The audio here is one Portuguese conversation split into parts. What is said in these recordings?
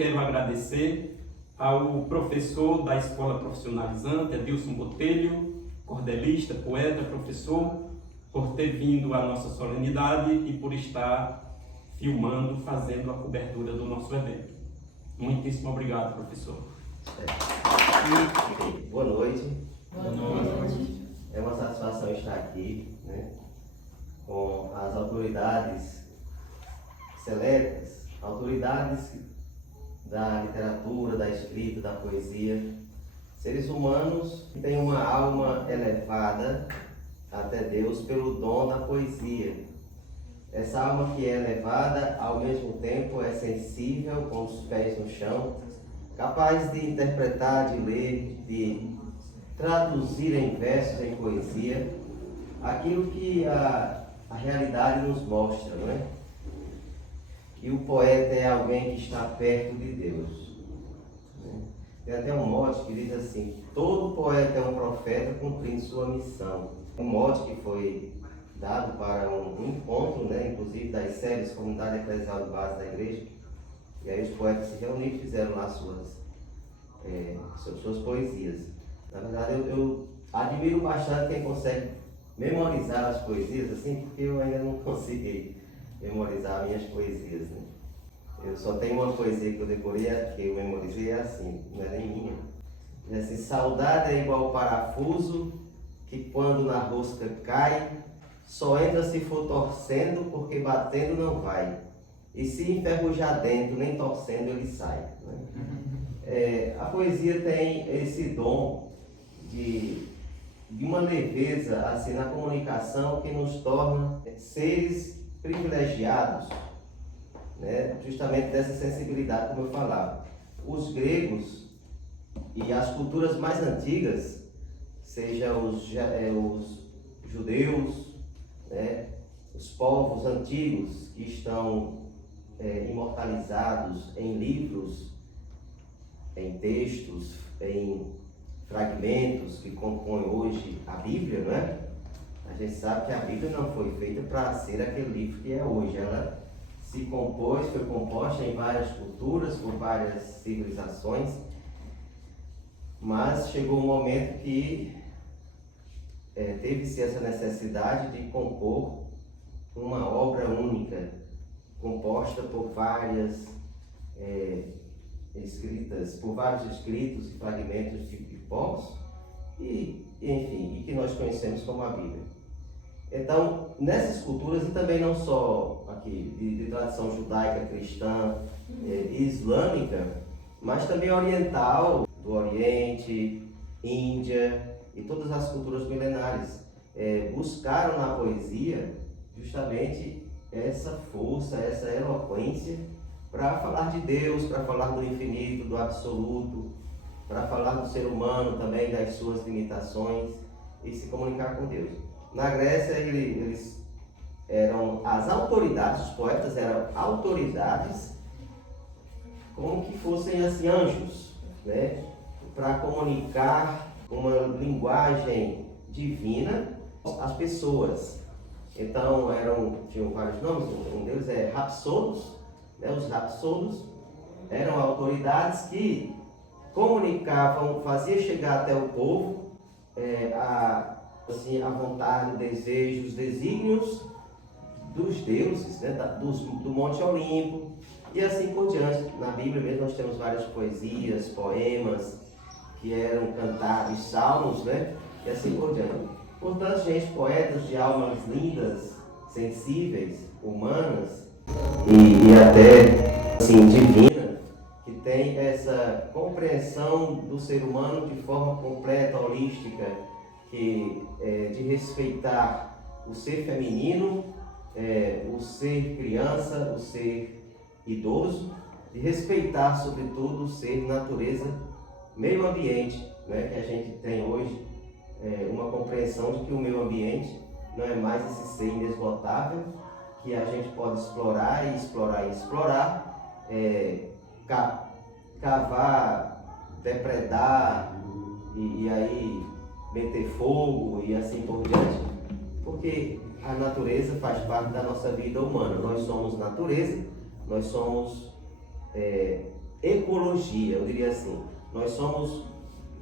quero agradecer ao professor da Escola Profissionalizante, Edilson Botelho, cordelista, poeta, professor, por ter vindo à nossa solenidade e por estar filmando, fazendo a cobertura do nosso evento. Muitíssimo obrigado, professor. Boa noite. Boa noite. É uma satisfação estar aqui, né, com as autoridades célebres, autoridades da literatura, da escrita, da poesia, seres humanos que têm uma alma elevada até Deus pelo dom da poesia. Essa alma que é elevada, ao mesmo tempo é sensível, com os pés no chão, capaz de interpretar, de ler, de traduzir em versos, em poesia, aquilo que a realidade nos mostra, não é? E o poeta é alguém que está perto de Deus. Né? Tem até um mote que diz assim: todo poeta é um profeta cumprindo sua missão. Um mote que foi dado para um encontro, né, inclusive das séries Comunidade Eclesial de Base da Igreja. E aí os poetas se reuniram e fizeram lá suas poesias. Na verdade, eu admiro bastante quem consegue memorizar as poesias, assim, porque eu ainda não consegui memorizar minhas poesias, né? Eu só tenho uma poesia que eu decorei, que eu memorizei, é assim, não é nem minha. É assim: saudade é igual parafuso que quando na rosca cai, só entra se for torcendo, porque batendo não vai. E se enferrujar dentro, nem torcendo ele sai. Né? A poesia tem esse dom de uma leveza assim, na comunicação que nos torna seres privilegiados, né? Justamente dessa sensibilidade, como eu falava. Os gregos e as culturas mais antigas, seja os judeus, né? Os povos antigos que estão imortalizados em livros, em textos, em fragmentos que compõem hoje a Bíblia, não é? A gente sabe que a Bíblia não foi feita para ser aquele livro que é hoje. Ela foi composta em várias culturas, por várias civilizações, mas chegou um momento que teve-se essa necessidade de compor uma obra única, composta por vários escritos e fragmentos de povos, e que nós conhecemos como a Bíblia. Então, nessas culturas, e também não só aqui de tradição judaica, cristã e islâmica, mas também oriental, do Oriente, Índia e todas as culturas milenares, buscaram na poesia justamente essa força, essa eloquência para falar de Deus, para falar do infinito, do absoluto, para falar do ser humano também, das suas limitações e se comunicar com Deus. Na Grécia, eles eram as autoridades, os poetas eram autoridades como que fossem assim anjos, né? Para comunicar uma linguagem divina às pessoas. Então tinham vários nomes, um deles é rapsodos, né? Os rapsodos eram autoridades que comunicavam, faziam chegar até o povo a vontade, o desejo, os desígnios dos deuses, né? do Monte Olimpo e assim por diante. Na Bíblia mesmo nós temos várias poesias, poemas que eram cantados, salmos, né? E assim por diante. Portanto, gente, poetas de almas lindas, sensíveis, humanas e até assim, divina, que tem essa compreensão do ser humano de forma completa, holística, de respeitar o ser feminino, o ser criança, o ser idoso, de respeitar sobretudo o ser natureza, meio ambiente, né? Que a gente tem hoje uma compreensão de que o meio ambiente não é mais esse ser inesgotável, que a gente pode explorar e explorar e explorar, cavar, depredar e aí meter fogo e assim por diante, porque a natureza faz parte da nossa vida humana. Nós somos natureza, nós somos ecologia, eu diria assim. Nós somos,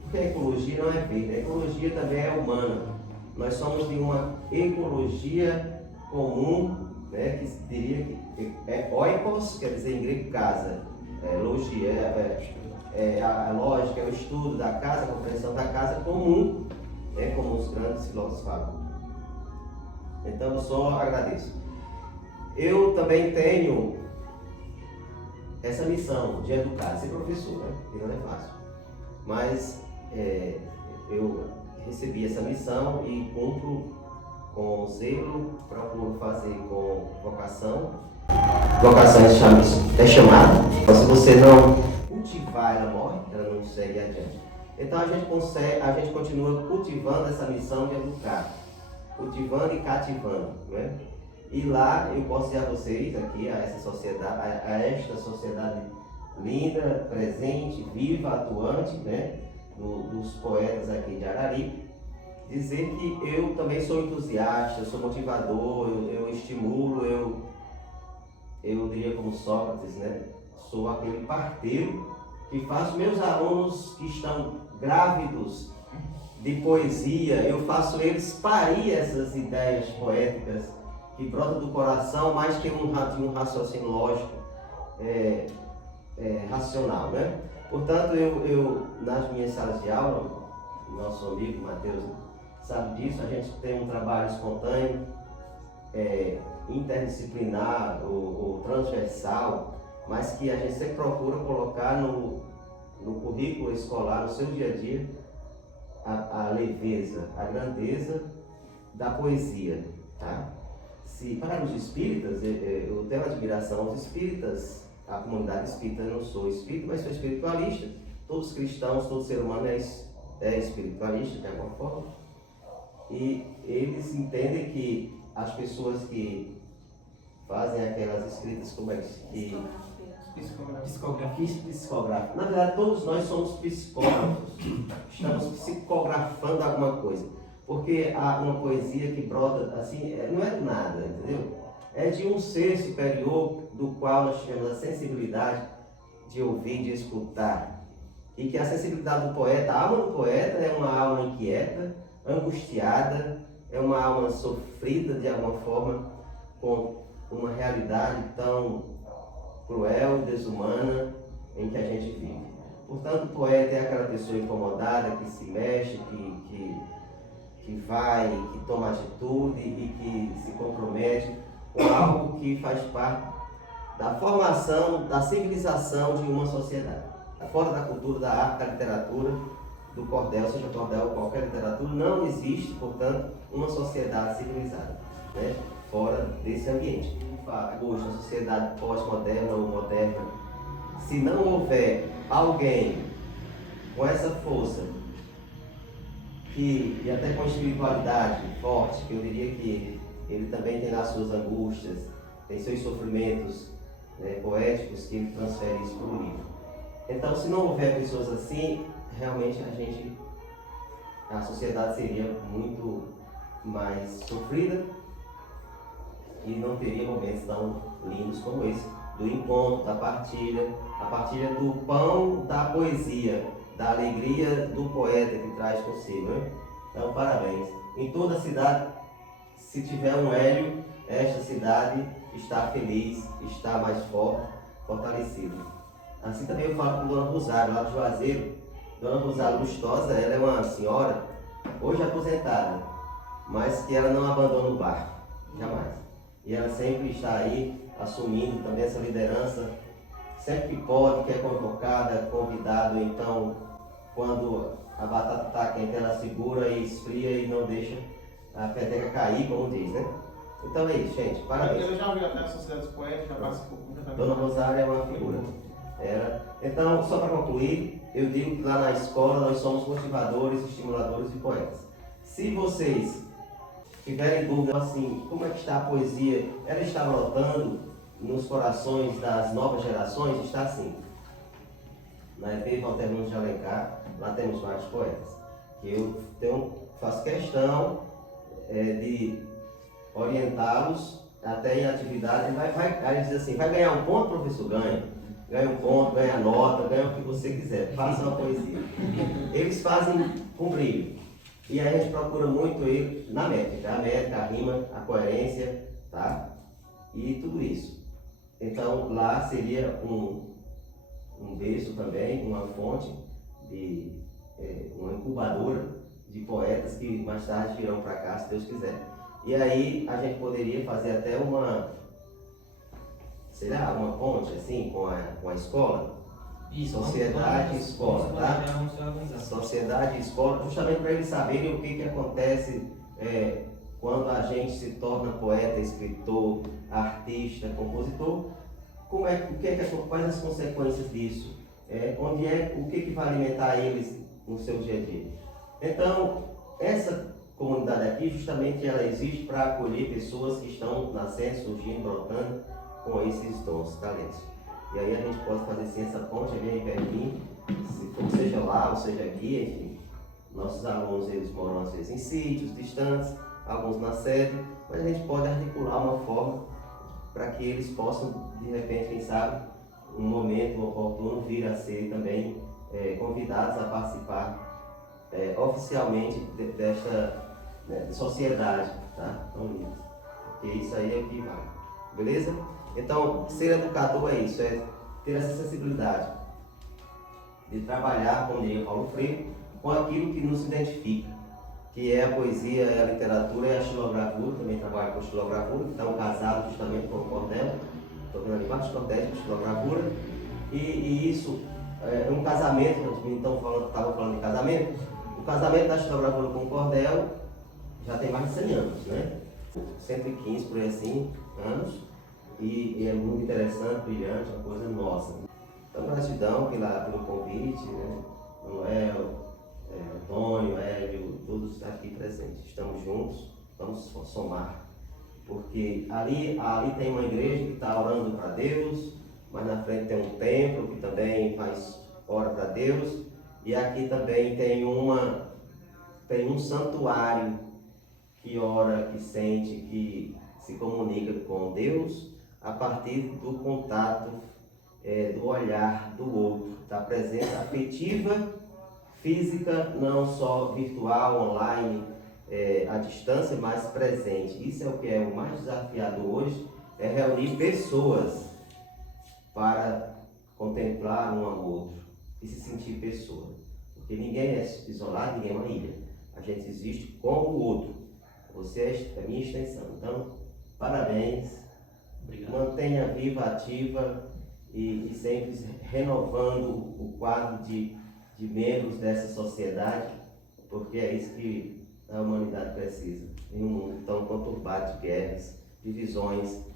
porque a ecologia não é verde, a ecologia também é humana. Nós somos de uma ecologia comum, né, que se diria que é oikos, quer dizer em grego casa, logia, a lógica, é o estudo da casa, a compreensão da casa comum, como os grandes filósofos falam. Então eu só agradeço. Eu também tenho essa missão de educar, ser professor, né? Que não é fácil. Mas eu recebi essa missão e cumpro com zelo, procuro fazer com vocação. Vocação é chamada, então se você não cultivar, ela morre, ela não segue adiante. Então a gente continua cultivando essa missão de educar, cultivando e cativando, né? E lá eu posso dizer a vocês, aqui, a esta sociedade linda, presente, viva, atuante, né? Dos poetas aqui de Araripe, dizer que eu também sou entusiasta, eu sou motivador, eu estimulo, eu diria como Sócrates, né? Sou aquele parteiro que faz meus alunos que estão grávidos de poesia, eu faço eles parir essas ideias poéticas que brotam do coração, mais que um raciocínio lógico, racional, né? Portanto, eu nas minhas salas de aula, nosso amigo Matheus sabe disso, a gente tem um trabalho espontâneo, interdisciplinar ou transversal, mas que a gente sempre procura colocar no currículo escolar, no seu dia a dia, a leveza, a grandeza da poesia, tá? Para os espíritas, eu tenho admiração aos espíritas, a comunidade espírita. Eu não sou espírita, mas sou espiritualista. Todos os cristãos, todo ser humano é espiritualista de alguma forma. E eles entendem que as pessoas que fazem aquelas escritas, como é que... Psicográfico. Na verdade, todos nós somos psicógrafos. Estamos psicografando alguma coisa. Porque há uma poesia que brota assim, não é do nada, entendeu? É de um ser superior do qual nós tivemos a sensibilidade de ouvir, de escutar. E que a sensibilidade do poeta, a alma do poeta é uma alma inquieta, angustiada, é uma alma sofrida de alguma forma com uma realidade tão cruel, desumana em que a gente vive. Portanto, o poeta é aquela pessoa incomodada, que se mexe, que vai, que toma atitude e que se compromete com algo que faz parte da formação, da civilização de uma sociedade. Fora da cultura, da arte, da literatura, do cordel, seja cordel ou qualquer literatura, não existe, portanto, uma sociedade civilizada, né? Fora desse ambiente. Hoje, a sociedade pós-moderna ou moderna, se não houver alguém com essa força e até com espiritualidade forte, que eu diria que ele também tem as suas angústias, tem seus sofrimentos, né, poéticos, que ele transfere isso para o livro. Então, se não houver pessoas assim, realmente a sociedade seria muito mais sofrida e não teria momentos tão lindos como esse, do encontro, da partilha, a partilha do pão da poesia, da alegria do poeta que traz consigo, né? Então, parabéns. Em toda a cidade, se tiver um Hélio, esta cidade está feliz, está mais forte, fortalecida. Assim também eu falo com Dona Rosário, lá do Juazeiro. Dona Rosário Lustosa, ela é uma senhora, hoje aposentada, mas que ela não abandona o barco, jamais. E ela sempre está aí, assumindo também essa liderança, sempre que pode, que é convocada, convidado. Então, quando a batata está quente, ela segura e esfria e não deixa a peteca cair, como diz, né? Então é isso, gente. Parabéns. Eu já ouvi até a Sociedade dos Poetas, já participou completamente. Dona Rosário é uma figura. Então, só para concluir, eu digo que lá na escola nós somos motivadores, estimuladores e poetas. Se vocês tiverem dúvida, assim, como é que está a poesia, ela está brotando nos corações das novas gerações? Está assim. Na EP Walter Nunes de Alencar, lá temos vários poetas. Que eu faço questão de orientá-los até em atividade. Aí diz assim, vai ganhar um ponto, professor? Ganha. ganha um ponto, ganha nota, ganha o que você quiser, faça uma poesia. Eles fazem com brilho. E aí a gente procura muito ele na métrica, a rima, a coerência, tá? E tudo isso. Então lá seria um berço também, uma fonte, uma incubadora de poetas que mais tarde virão para cá, se Deus quiser. E aí a gente poderia fazer até uma ponte assim com a escola. Sociedade e escola, tá? Sociedade e escola, justamente para eles saberem o que acontece quando a gente se torna poeta, escritor, artista, compositor. Quais as consequências disso? O que vai alimentar eles no seu dia a dia? Então, essa comunidade aqui, justamente ela existe para acolher pessoas que estão nascendo, surgindo, brotando com esses dons, talentos. E aí a gente pode fazer assim essa ponte ali aí pertinho, seja lá ou seja aqui, enfim. Nossos alunos, eles moram às vezes em sítios distantes, alguns na sede, mas a gente pode articular uma forma para que eles possam, de repente, quem sabe, um momento oportuno, vir a ser também convidados a participar oficialmente desta sociedade, tá? Tão lindo. Porque isso aí é o que vai. Beleza? Então, ser educador é isso, é ter essa sensibilidade de trabalhar, como diria Paulo Freire, com aquilo que nos identifica, que é a poesia, é a literatura, é a xilogravura, também trabalho com xilogravura, então casado justamente com o cordel, estou vendo ali embaixo, cordel com xilogravura, e isso é um casamento, então estava falando de casamento, o casamento da xilogravura com o cordel já tem mais de 100 anos, né? 115 por aí assim, anos. E é muito interessante, brilhante, uma coisa nossa. Então, gratidão pelo convite, né? Manuel, Antônio, Hélio, todos aqui presentes. Estamos juntos, vamos somar. Porque ali tem uma igreja que está orando para Deus, mas na frente tem um templo que também ora para Deus. E aqui também tem um santuário que ora, que sente, que se comunica com Deus a partir do contato, do olhar do outro, da presença afetiva, física, não só virtual, online, à distância, mas presente. Isso é o que é o mais desafiador hoje, é reunir pessoas para contemplar um ao outro e se sentir pessoa. Porque ninguém é isolado, ninguém é uma ilha. A gente existe com o outro. Você é a minha extensão. Então, parabéns. Obrigado. Mantenha viva, ativa e sempre renovando o quadro de membros dessa sociedade, porque é isso que a humanidade precisa. Em um mundo tão conturbado de guerras, divisões,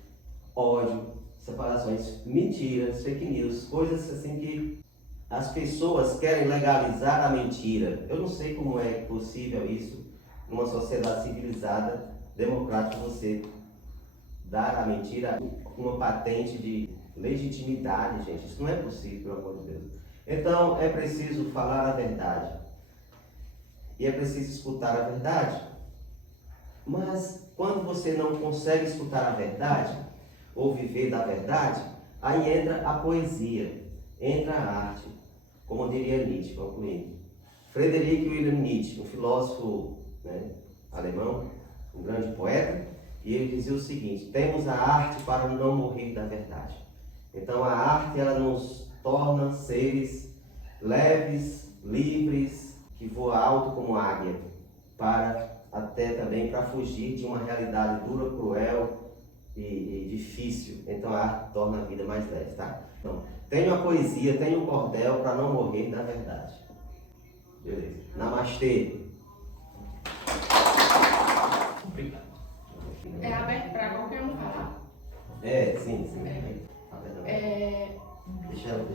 ódio, separações, mentiras, fake news, coisas assim que as pessoas querem legalizar a mentira. Eu não sei como é possível isso numa sociedade civilizada, democrática, você dar à mentira uma patente de legitimidade, gente. Isso não é possível, pelo amor de Deus. Então, é preciso falar a verdade. E é preciso escutar a verdade. Mas, quando você não consegue escutar a verdade, ou viver da verdade, aí entra a poesia, entra a arte. Como diria Nietzsche, concluindo. Friedrich Wilhelm Nietzsche, um filósofo alemão, um grande poeta, e ele dizia o seguinte: temos a arte para não morrer da verdade. Então a arte, ela nos torna seres leves, livres, que voam alto como águia, até também para fugir de uma realidade dura, cruel e difícil. Então a arte torna a vida mais leve, tá? Então, tenho a poesia, tenho o cordel para não morrer da verdade. Beleza. Namastê. Obrigado. É aberto para qualquer um falar? Sim. Deixa eu.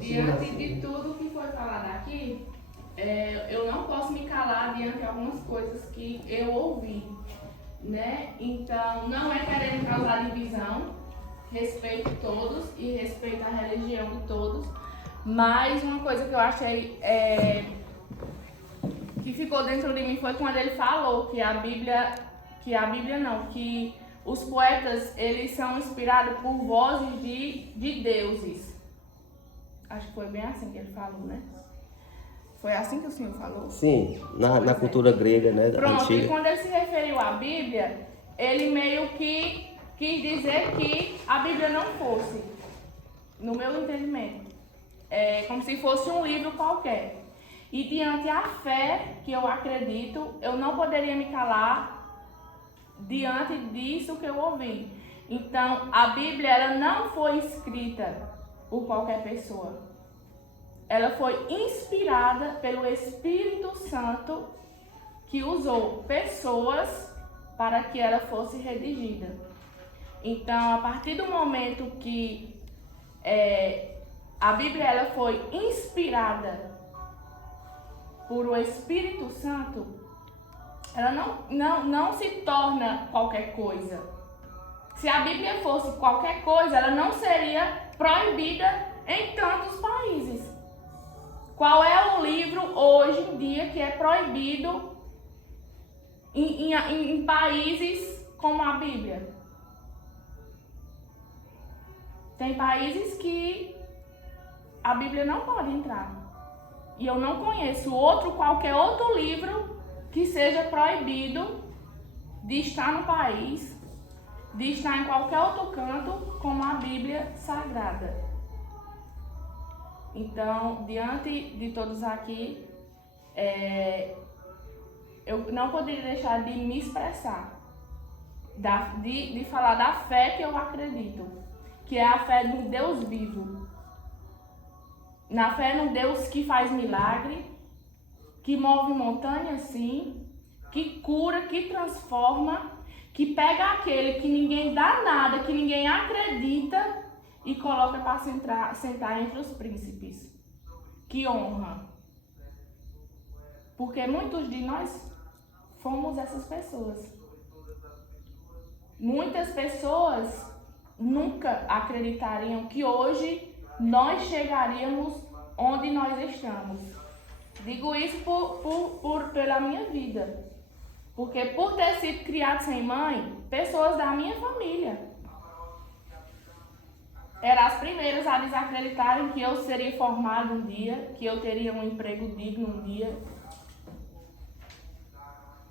Diante de tudo que foi falado aqui, eu não posso me calar diante de algumas coisas que eu ouvi, né? Então, não é querendo causar divisão, respeito todos e respeito a religião de todos, mas uma coisa que eu achei que ficou dentro de mim foi quando ele falou que a Bíblia, que a Bíblia não, que os poetas, eles são inspirados por vozes de deuses. Acho que foi bem assim que ele falou, né? Foi assim que o senhor falou? Sim, na cultura grega, né? Pronto, Antiga. e quando ele se referiu à Bíblia, ele meio que quis dizer que a Bíblia não fosse, no meu entendimento, como se fosse um livro qualquer. E diante da fé que eu acredito, eu não poderia me calar diante disso que eu ouvi. Então, a Bíblia ela não foi escrita por qualquer pessoa. Ela foi inspirada pelo Espírito Santo, que usou pessoas para que ela fosse redigida. Então, a partir do momento que a Bíblia ela foi inspirada por o Espírito Santo, ela não se torna qualquer coisa. Se a Bíblia fosse qualquer coisa, ela não seria proibida em tantos países. Qual é o livro hoje em dia que é proibido em países como a Bíblia? Tem países que a Bíblia não pode entrar. E eu não conheço qualquer outro livro que seja proibido de estar no país, de estar em qualquer outro canto, como a Bíblia Sagrada. Então, diante de todos aqui, eu não poderia deixar de me expressar, de falar da fé que eu acredito, que é a fé no Deus vivo. Na fé no Deus que faz milagre, que move montanhas sim, que cura, que transforma, que pega aquele que ninguém dá nada, que ninguém acredita e coloca para sentar entre os príncipes. Que honra. Porque muitos de nós fomos essas pessoas. Muitas pessoas nunca acreditariam que hoje nós chegaríamos onde nós estamos. Digo isso pela minha vida. Porque por ter sido criado sem mãe, pessoas da minha família eram as primeiras a desacreditarem que eu seria formado um dia, que eu teria um emprego digno um dia.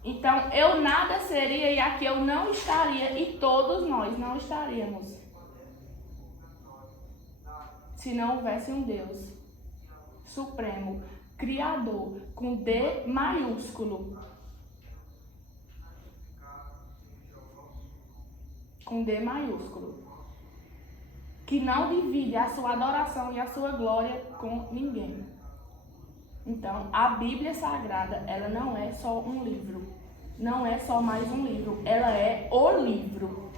Então, eu nada seria e aqui eu não estaria, e todos nós não estaríamos, se não houvesse um Deus supremo, criador, com D maiúsculo. Com D maiúsculo. Que não divide a sua adoração e a sua glória com ninguém. Então, a Bíblia Sagrada, ela não é só um livro. Não é só mais um livro. Ela é o livro.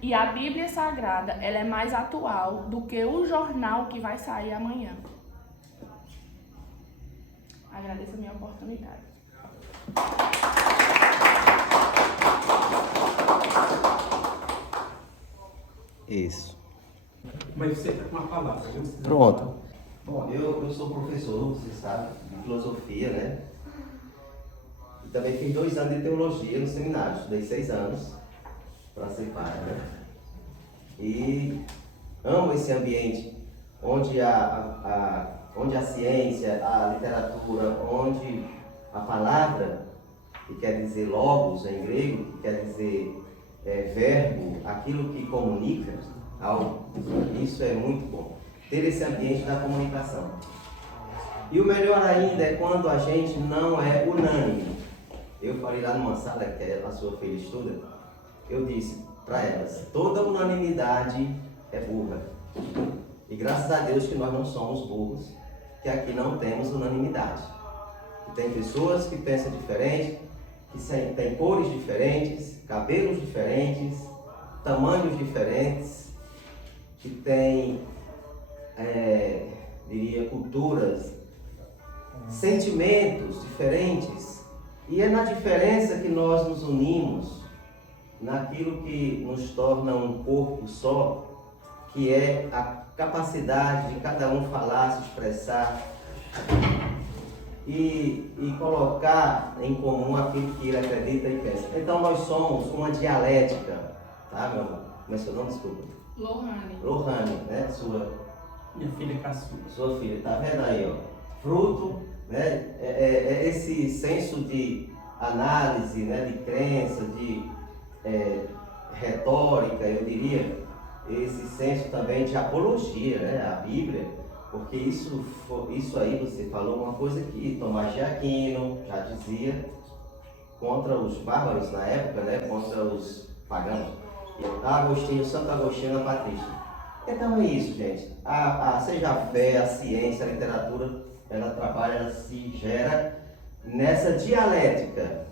E a Bíblia Sagrada, ela é mais atual do que o jornal que vai sair amanhã. Agradeço a minha oportunidade. Isso. Mas você está com uma palavra, viu? Pronto. Bom, eu sou professor, você sabe, de filosofia, né? E também fiz 2 anos de teologia no seminário, estudei 6 anos para ser padre, né? E amo esse ambiente onde onde a ciência, a literatura, onde a palavra, que quer dizer logos em grego, que quer dizer verbo, aquilo que comunica algo, isso é muito bom. Ter esse ambiente da comunicação. E o melhor ainda é quando a gente não é unânime. Eu falei lá numa sala que a sua filha estuda, eu disse para elas, toda unanimidade é burra. E graças a Deus que nós não somos burros, que aqui não temos unanimidade. Que tem pessoas que pensam diferente, que têm cores diferentes, cabelos diferentes, tamanhos diferentes, que têm, culturas, sentimentos diferentes. E é na diferença que nós nos unimos, naquilo que nos torna um corpo só, que é a capacidade de cada um falar, se expressar. e colocar em comum aquilo que ele acredita e pensa. Então nós somos uma dialética, tá, meu amor? Como é seu nome? Desculpa. Lohane. Lohane, né? Minha filha caçula. Sua filha, tá vendo aí, ó? Fruto, né? Esse senso de análise, né? De crença, de retórica, eu diria, esse senso também de apologia, né? A Bíblia, porque isso aí você falou uma coisa que Tomás de Aquino já dizia contra os bárbaros na época, né? Contra os pagãos. Agostinho, Santo Agostinho na Patrícia. Então é isso, gente. Seja a fé, a ciência, a literatura, ela trabalha, ela se gera nessa dialética.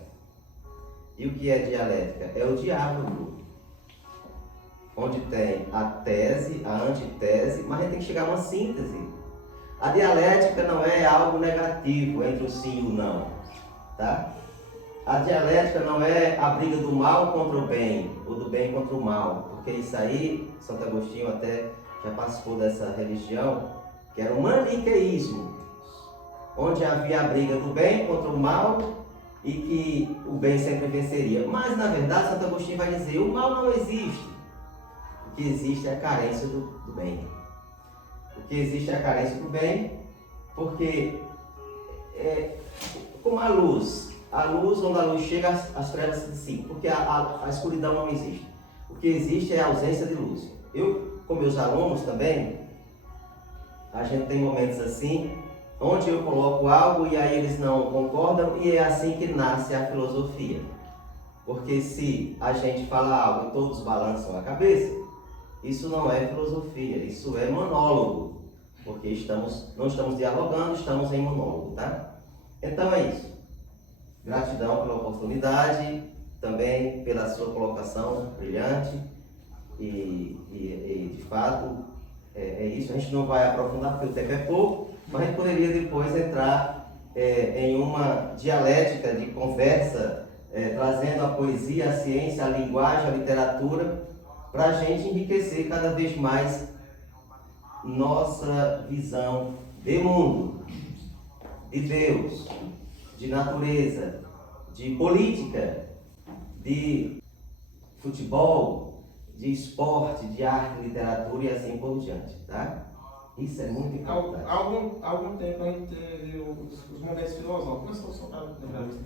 E o que é dialética? É o diálogo, onde tem a tese, a antitese, mas a gente tem que chegar a uma síntese. A dialética não é algo negativo entre o sim e o não, tá? A dialética não é a briga do mal contra o bem, ou do bem contra o mal, porque isso aí, Santo Agostinho até já participou dessa religião, que era o maniqueísmo, onde havia a briga do bem contra o mal e que o bem sempre venceria. Mas, na verdade, Santo Agostinho vai dizer, o mal não existe. O que existe é a carência do bem. O que existe é a carência do bem, porque como a luz, onde a luz chega, as trevas se dissipam, porque a escuridão não existe. O que existe é a ausência de luz. Eu, com meus alunos também, a gente tem momentos assim, onde eu coloco algo e aí eles não concordam, e é assim que nasce a filosofia. Porque se a gente fala algo e todos balançam a cabeça, isso não é filosofia, isso é monólogo, porque não estamos dialogando, estamos em monólogo, tá? Então é isso. Gratidão pela oportunidade, também pela sua colocação brilhante e de fato é isso. A gente não vai aprofundar porque o tempo é pouco, mas a gente poderia depois entrar em uma dialética de conversa, trazendo a poesia, a ciência, a linguagem, a literatura, para a gente enriquecer cada vez mais nossa visão de mundo, de Deus, de natureza, de política, de futebol, de esporte, de arte, literatura e assim por diante, tá? Isso é muito importante. Algum tempo a gente teve os momentos filosóficos. Como é que você está lembrando disso?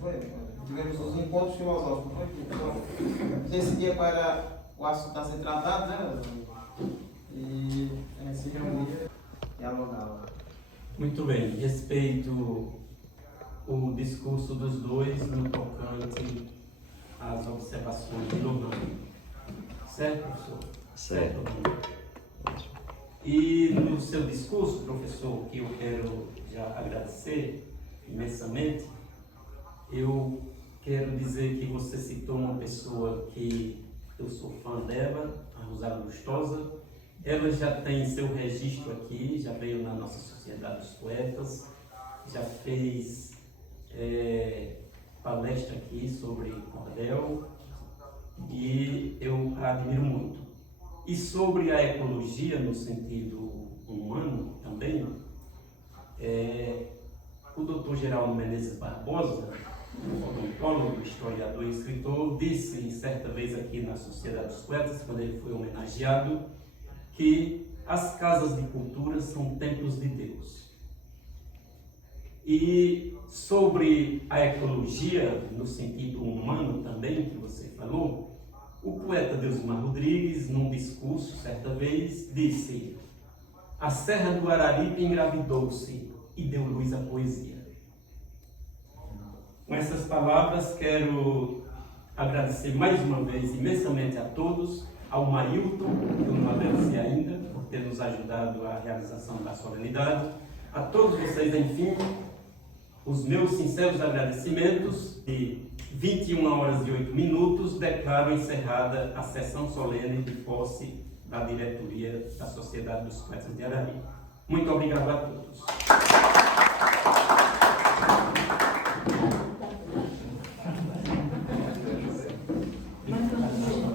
Tivemos os encontros filosóficos. Então, desse dia para o assunto a ser tratado, né? E a gente se reunia e dialogava. Muito bem, respeito o discurso dos dois no tocante às observações de Lohane. Certo, professor? Certo. E no seu discurso, professor, que eu quero já agradecer imensamente, eu quero dizer que você citou uma pessoa que eu sou fã dela, a Rosário Lustosa. Ela já tem seu registro aqui, já veio na nossa Sociedade dos Poetas, já fez palestra aqui sobre cordel e eu a admiro muito. E sobre a ecologia no sentido humano também, o Dr. Geraldo Menezes Barbosa, odontólogo, historiador e escritor, disse certa vez aqui na Sociedade dos Poetas, quando ele foi homenageado, que as casas de cultura são templos de Deus. E sobre a ecologia, no sentido humano também, que você falou, o poeta Deusmar Rodrigues, num discurso, certa vez, disse: a Serra do Araripe engravidou-se e deu luz à poesia. Com essas palavras, quero agradecer mais uma vez imensamente a todos, ao Mailton, que eu não agradeci ainda, por ter nos ajudado à realização da solenidade, a todos vocês, enfim, os meus sinceros agradecimentos. E 21h08, declaro encerrada a sessão solene de posse da diretoria da Sociedade dos Poetas de Araripe. Muito obrigado a todos.